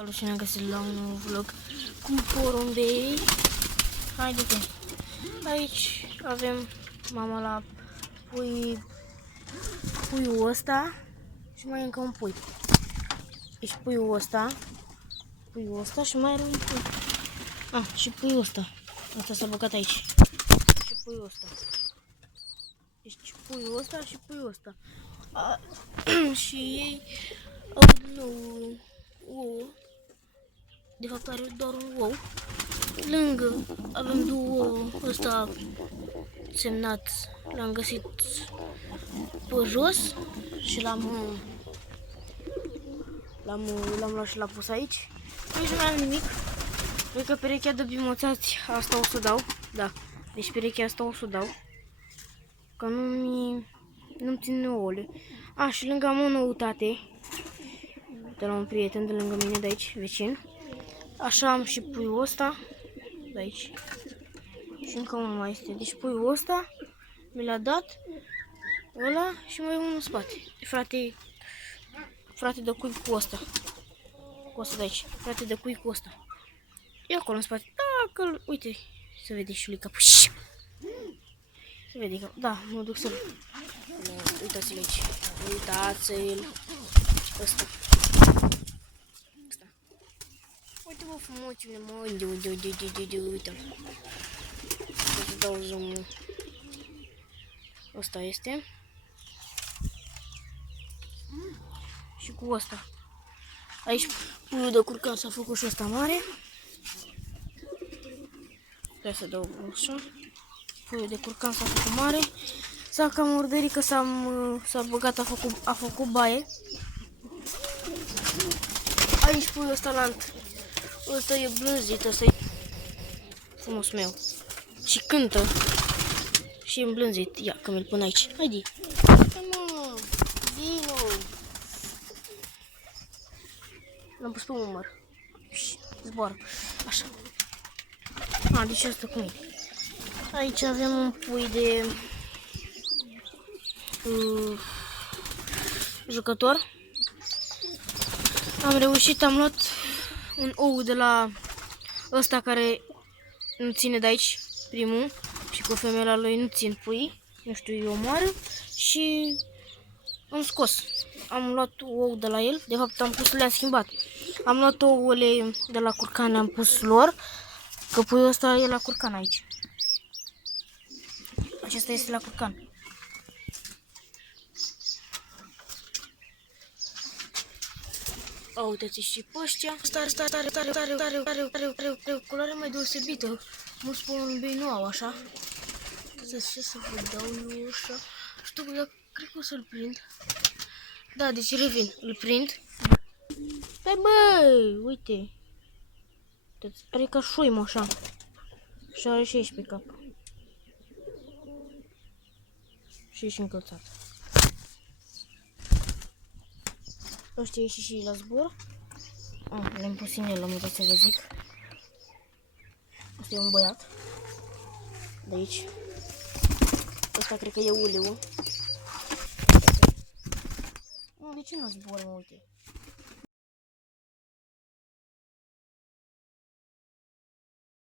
Salut și ne-am găsit la un nou vlog cu porumbei. Haide-te! Aici avem mama la puiul ăsta și mai e încă un pui. Deci puiul ăsta și mai are un pui. Și puiul ăsta. Asta s-a băgat aici. Și puiul ăsta. Deci puiul ăsta și puiul ăsta. Și ei au din nou ouă. De fapt are doar un ou. Lângă avem două ouă. Ăsta semnat l-am găsit pe jos și l-am luat și l-am pus aici. Aici nu mai am nimic. Cred că perechea de bimoțați asta o să dau. Da, deci perechea asta o să dau. Că nu-mi țin ouăle. Și lângă am o noutate. De la un prieten de lângă mine de aici, vecin. Așa am și puiul ăsta. De aici. Și încă unul mai este. Deci puiul ăsta mi l-a dat ăla și mai e unul în spate. Frate de cui cu ăsta. Cu ăsta de aici. Frate de cui cu ăsta. E acolo în spate. Da, uite. Se vede și lui capul. Se vede că... Da, mă duc să-l... Uitați-l aici. Uitați-l. Ăsta. Uite-mă frumosile, mă. Uite-l. Să dau zoom-ul. Ăsta este. Și cu ăsta. Aici puiul de curcan s-a făcut și ăsta mare. Trebuie să dau așa. Puiul de curcan s-a făcut mare. S-a cam urberit că s-a băgat, a făcut baie. Aici puiul ăsta lant. Ăsta e blânzit, ăsta e frumos meu. Și cântă. Și e îmblânzit. Ia, că mi-l pun aici. Haide. Mă, vino. L-am pus pe umăr. Zboară. Așa. Deci asta cum e. Aici avem un pui de jucător. Am reușit, am luat un ou de la ăsta care nu ține de aici, primul, și cu femeia lui nu țin pui, nu știu, îi omoară și am scos. Am luat ou de la el, de fapt le-am schimbat. Am luat ouăle de la curcan, am pus lor, că puiul ăsta e la curcan aici. Acesta este la curcan. Uite-ți și pe ăștia. Are culoare mai deosebită. Mulți porumbei nu au așa. Ce să vă dau eu așa. Știu că cred că o să-l prind. Da, deci revin. Îl prind. Stai băi, uite. Are ca șoimă așa. Și are și aici pe cap. Și e și încălțat. Ăștia ieși și la zbor. Le-am pus în el, am uitat să vă zic. Asta e un băiat. De aici. Ăsta cred că e uleu. De ce nu zbor, mă, uite?